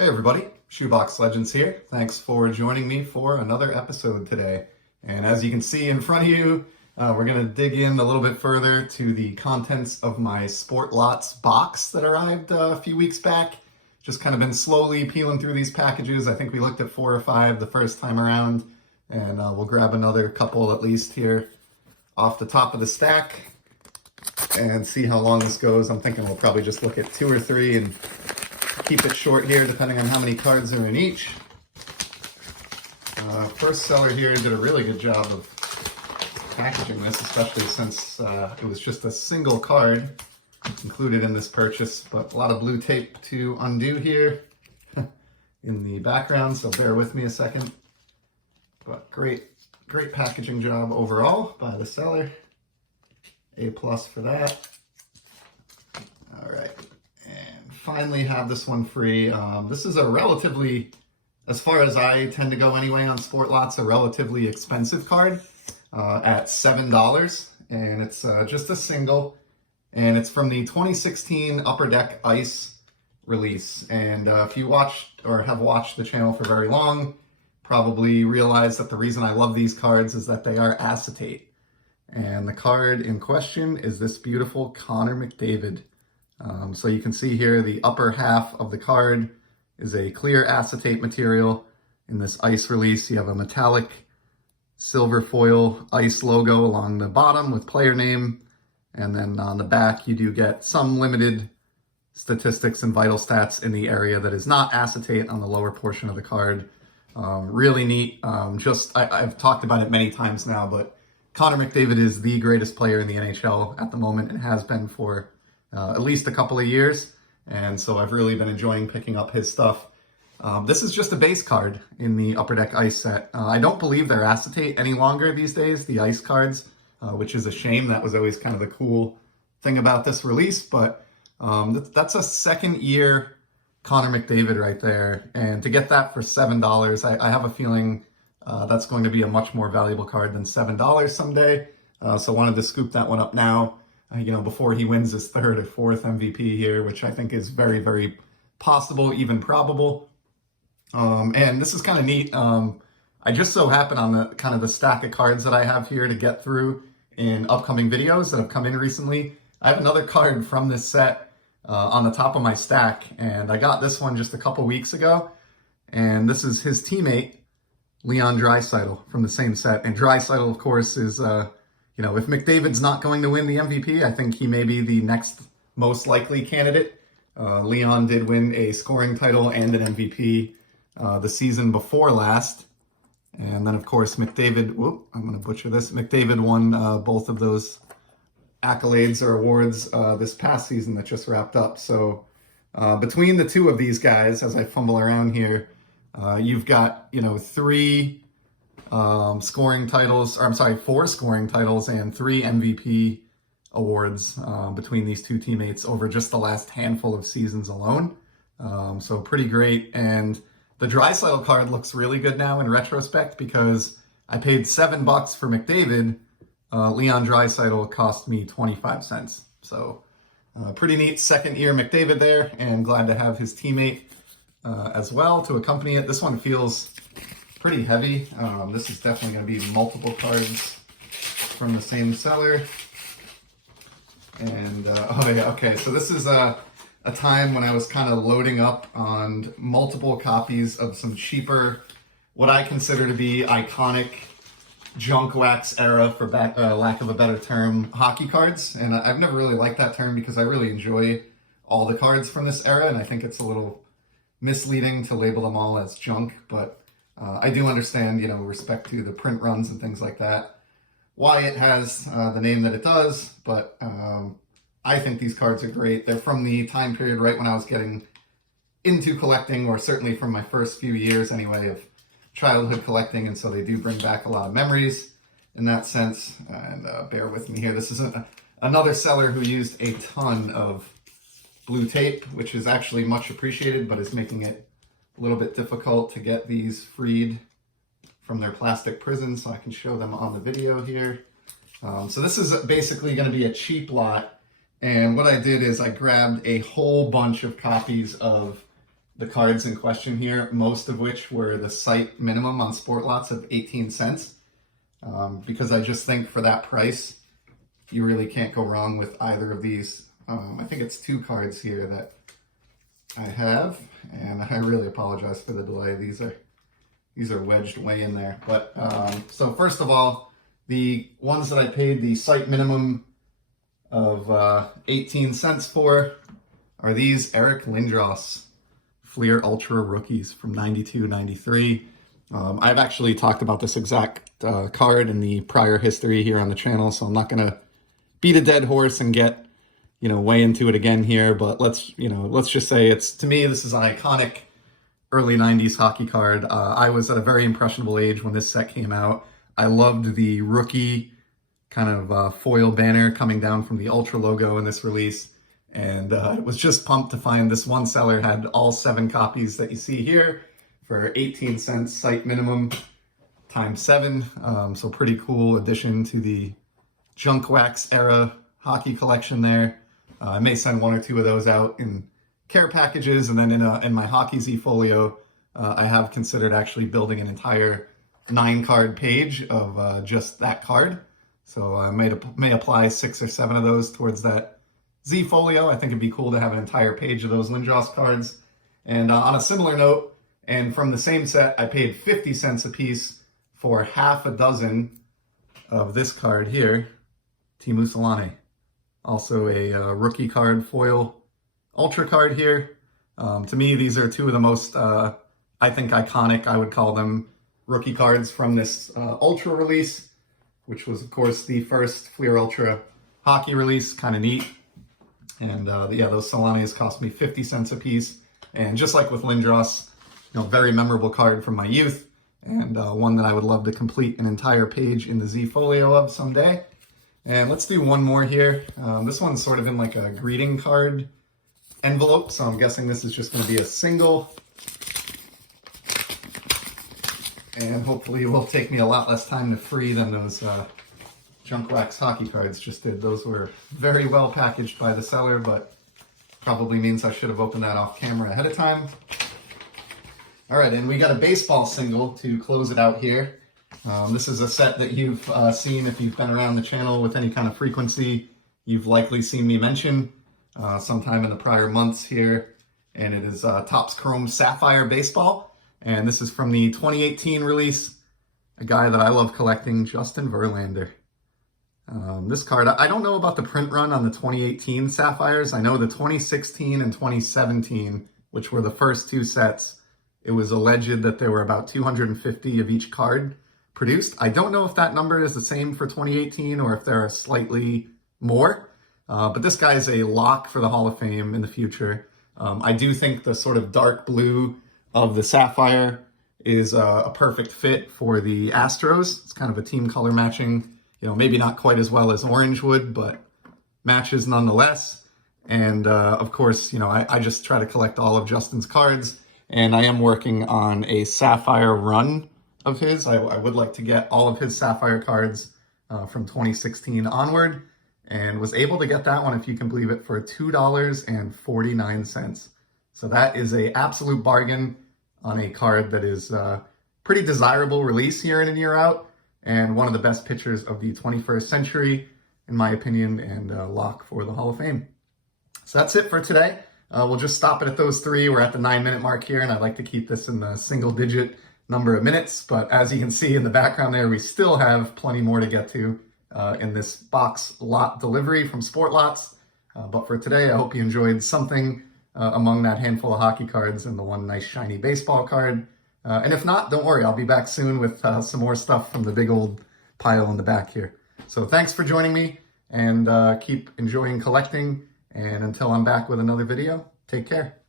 Hey everybody, Shoebox Legends here. Thanks for joining me for another episode today. And as you can see in front of you, we're going to dig in a little bit further to the contents of my Sportlots box that arrived a few weeks back. Just kind of been slowly peeling through these packages. I think we looked at 4 or 5 the first time around, and we'll grab another couple at least here off the top of the stack and see how long this goes. I'm thinking we'll probably just look at 2 or 3 and keep it short here depending on how many cards are in each. First seller here did a really good job of packaging this, especially since it was just a single card included in this purchase, but a lot of blue tape to undo here in the background, so bear with me a second. But great packaging job overall by the seller. A+ for that. All right. Finally have this one free. This is a relatively, as far as I tend to go anyway on Sportlots, a relatively expensive card at $7, and it's just a single, and it's from the 2016 Upper Deck Ice release. And if you watched or have watched the channel for very long, probably realize that the reason I love these cards is that they are acetate. And the card in question is this beautiful Connor McDavid. So you can see here the upper half of the card is a clear acetate material. In this ice release, you have a metallic silver foil ice logo along the bottom with player name. And then on the back, you do get some limited statistics and vital stats in the area that is not acetate on the lower portion of the card. Really neat. I've talked about it many times now, but Connor McDavid is the greatest player in the NHL at the moment and has been for at least a couple of years, and so I've really been enjoying picking up his stuff. This is just a base card in the Upper Deck Ice set. I don't believe they're acetate any longer these days, the ice cards, which is a shame. That was always kind of the cool thing about this release, but that's a second year Connor McDavid right there, and to get that for $7, I have a feeling that's going to be a much more valuable card than $7 someday, so wanted to scoop that one up now. Before he wins his 3rd or 4th MVP here, which I think is very, very possible, even probable. And this is kind of neat. I just so happen on the kind of the stack of cards that I have here to get through in upcoming videos that have come in recently. I have another card from this set on the top of my stack, and I got this one just a couple weeks ago. And this is his teammate, Leon Dryscitel, from the same set. And Dryscitel, of course, is if McDavid's not going to win the MVP, I think he may be the next most likely candidate. Leon did win a scoring title and an MVP the season before last. And then, of course, McDavid, I'm going to butcher this. McDavid won both of those accolades or awards this past season that just wrapped up. So between the two of these guys, as I fumble around here, you've got, 4 scoring titles and 3 MVP awards between these two teammates over just the last handful of seasons alone. So pretty great. And the Dryscitel card looks really good now in retrospect because I paid $7 for McDavid. Leon Dryscitel cost me 25 cents. So pretty neat second year McDavid there, and glad to have his teammate as well to accompany it. This one feels pretty heavy. This is definitely going to be multiple cards from the same seller. And, okay, so this is a time when I was kind of loading up on multiple copies of some cheaper, what I consider to be iconic junk wax era, for lack of a better term, hockey cards. And I've never really liked that term because I really enjoy all the cards from this era, and I think it's a little misleading to label them all as junk, but I do understand, respect to the print runs and things like that, why it has the name that it does, but I think these cards are great. They're from the time period right when I was getting into collecting, or certainly from my first few years anyway of childhood collecting, and so they do bring back a lot of memories in that sense. And bear with me here. This is another seller who used a ton of blue tape, which is actually much appreciated, but is making it a little bit difficult to get these freed from their plastic prison, so I can show them on the video here. So this is basically going to be a cheap lot, and what I did is I grabbed a whole bunch of copies of the cards in question here, most of which were the site minimum on Sportlots of 18 cents. Because I just think for that price, you really can't go wrong with either of these. I think it's 2 cards here that I have, and I really apologize for the delay. These are wedged way in there. But so first of all, the ones that I paid the site minimum of 18 cents for are these Eric Lindros Fleer Ultra rookies from 92-93. I've actually talked about this exact card in the prior history here on the channel, so I'm not going to beat a dead horse and get, way into it again here. But let's just say to me, this is an iconic early 90s hockey card. I was at a very impressionable age when this set came out. I loved the rookie kind of foil banner coming down from the Ultra logo in this release. And it was just pumped to find this one seller had all 7 copies that you see here for 18 cents site minimum times 7. So pretty cool addition to the junk wax era hockey collection there. I may send 1 or 2 of those out in care packages, and then in my Hockey Z folio, I have considered actually building an entire 9-card page of just that card. So I may apply 6 or 7 of those towards that Z folio. I think it'd be cool to have an entire page of those Lindros cards. And on a similar note, and from the same set, I paid 50 cents a piece for half a dozen of this card here, Teemu Selanne. Also a rookie card foil Ultra card here. To me, these are 2 of the most, I think, iconic, I would call them, rookie cards from this Ultra release, which was, of course, the first Fleer Ultra hockey release. Kind of neat. And yeah, those Solannes cost me 50 cents a piece. And just like with Lindros, very memorable card from my youth, and one that I would love to complete an entire page in the Z folio of someday. And let's do one more here. This one's sort of in like a greeting card envelope, so I'm guessing this is just going to be a single. And hopefully it will take me a lot less time to free than those junk wax hockey cards just did. Those were very well packaged by the seller, but probably means I should have opened that off camera ahead of time. All right, and we got a baseball single to close it out here. This is a set that you've seen if you've been around the channel with any kind of frequency. You've likely seen me mention sometime in the prior months here, and it is Topps Chrome Sapphire Baseball. And this is from the 2018 release, a guy that I love collecting, Justin Verlander. This card, I don't know about the print run on the 2018 Sapphires. I know the 2016 and 2017, which were the first 2 sets, it was alleged that there were about 250 of each card produced. I don't know if that number is the same for 2018 or if there are slightly more, but this guy is a lock for the Hall of Fame in the future. I do think the sort of dark blue of the Sapphire is a perfect fit for the Astros. It's kind of a team color matching, maybe not quite as well as orange would, but matches nonetheless. And of course, I just try to collect all of Justin's cards, and I am working on a Sapphire run of his. I would like to get all of his Sapphire cards from 2016 onward, and was able to get that one, if you can believe it, for $2.49. So that is a absolute bargain on a card that is pretty desirable release year in and year out, and one of the best pitchers of the 21st century, in my opinion, and lock for the Hall of Fame. So that's it for today. We'll just stop it at those 3. We're at the 9-minute mark here, and I'd like to keep this in the single-digit number of minutes. But as you can see in the background there, we still have plenty more to get to in this box lot delivery from Sportlots. But for today, I hope you enjoyed something among that handful of hockey cards and the one nice shiny baseball card. And if not, don't worry, I'll be back soon with some more stuff from the big old pile in the back here. So thanks for joining me, and keep enjoying collecting. And until I'm back with another video, take care.